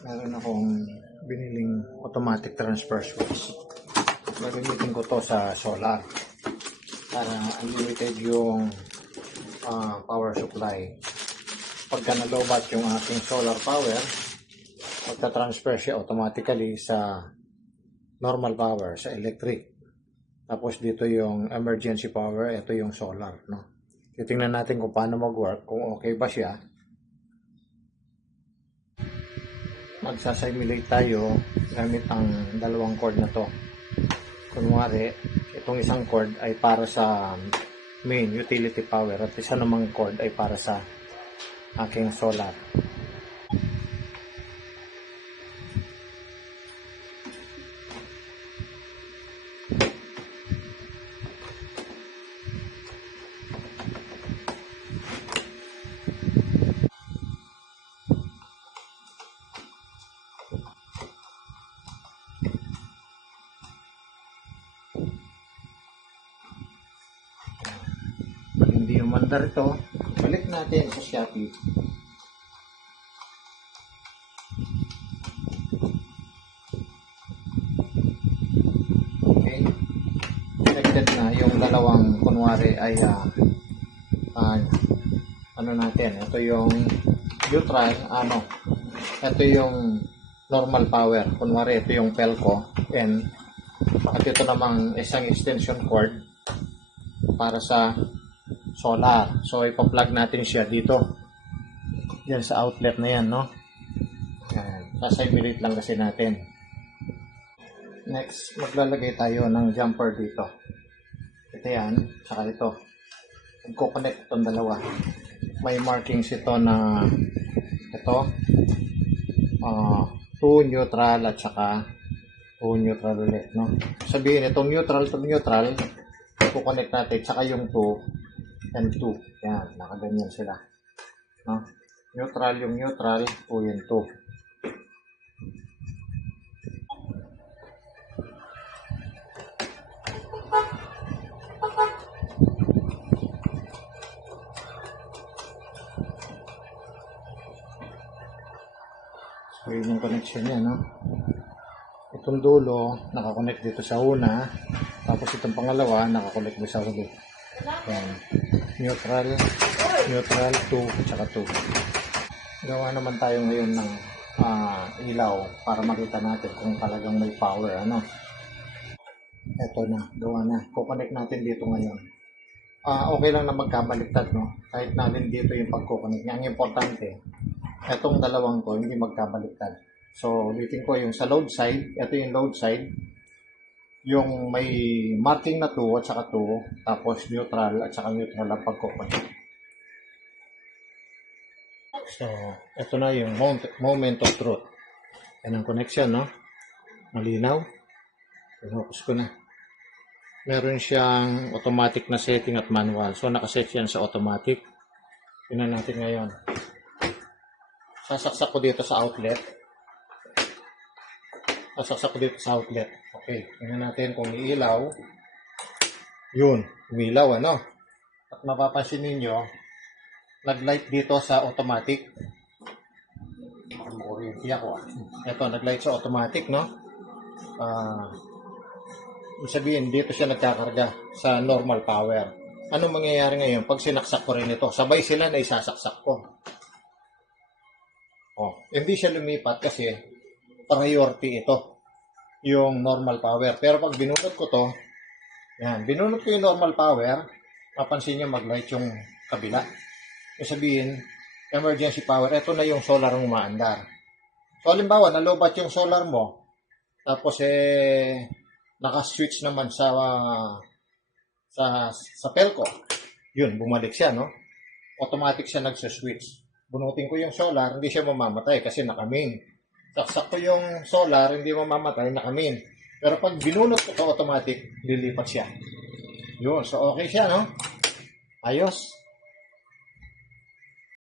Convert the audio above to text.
Meron akong biniling automatic transfer switch. Gagamitin ko to sa solar para unlimited yung power supply. Pagka nalobat yung aking solar power, magta-transfer siya automatically sa normal power, sa electric. Tapos dito yung emergency power, ito yung solar, no? Titingnan natin kung paano mag-work, kung okay ba siya. Magsasimulate tayo gamit ang dalawang cord na to. Kunwari, itong isang cord ay para sa main utility power at isa namang cord ay para sa aking solar. Pag hindi umandar ito, balik natin sa Shopee. Okay. Connected na yung dalawang kunwari ay ano natin, ito yung neutral, ito yung normal power, kunwari ito yung Pelco and at ito namang isang extension cord para sa solar. So ipa-plug natin siya dito yan sa outlet na yan, no? Sasimulate lang kasi natin. Next, maglalagay tayo ng jumper dito. Ito yan, saka ito. Magko-connect itong dalawa. May markings ito na ito 2 neutral at saka 2 neutral ulit, no? Sabihin itong neutral to neutral, i-connect natin, saka yung 2 and 2. Yan, nakaganyan sila, no? Neutral yung neutral, 2 yung 2. So, yun yung connection niya, no? Itong dulo, nakakonect dito sa una. Tapos itong pangalawa, nakakonect dito sa huli. Yan. Neutral, 2, tsaka 2. Gawa naman tayo ngayon ng ilaw para makita natin kung talagang may power, ano? Ito na, gawa na. Kukonect natin dito ngayon. Okay lang na magkabaliktad, no? Kahit natin dito yung pagkukonect niya. Ang importante, etong dalawang to hindi magkabaliktad. So, ulitin ko yung sa load side, ito yung load side, yung may marking na 2 at saka 2, tapos neutral at saka neutral ang pagkukonect. So, ito na yung moment of truth. Yan ang connection, no? Malinaw. Focus ko na. Meron siyang automatic na setting at manual. So, nakaset yan sa automatic. Tingnan natin ngayon. Sasaksak ko dito sa outlet. Okay. Tingnan natin kung iilaw. Yun. Umilaw, ano? At mapapansin ninyo, nag-light dito sa automatic. Ito, nag-light sa automatic, no? Sabihin, dito siya nagkakarga sa normal power. Ano mangyayari ngayon? Pag sinaksak ko rin ito, sabay sila na isasaksak ko. Hindi siya lumipat kasi priority ito, yung normal power. Pero pag binunot ko to, yan, binunot ko yung normal power, mapansin nyo mag-light yung kabila. Sabihin, emergency power, ito na yung solar ng umaandar. So, halimbawa, nalobat yung solar mo, tapos naka-switch naman sa Pelco. Yun, bumalik siya, no? Automatic siya nagsa-switch. Bunutin ko yung solar, hindi siya mamamatay kasi naka-main. Saksak ko yung solar, hindi mamamatay, naka-main. Pero pag binunot ko ito automatic, lilipat siya. Yun, so okay siya, no? Ayos.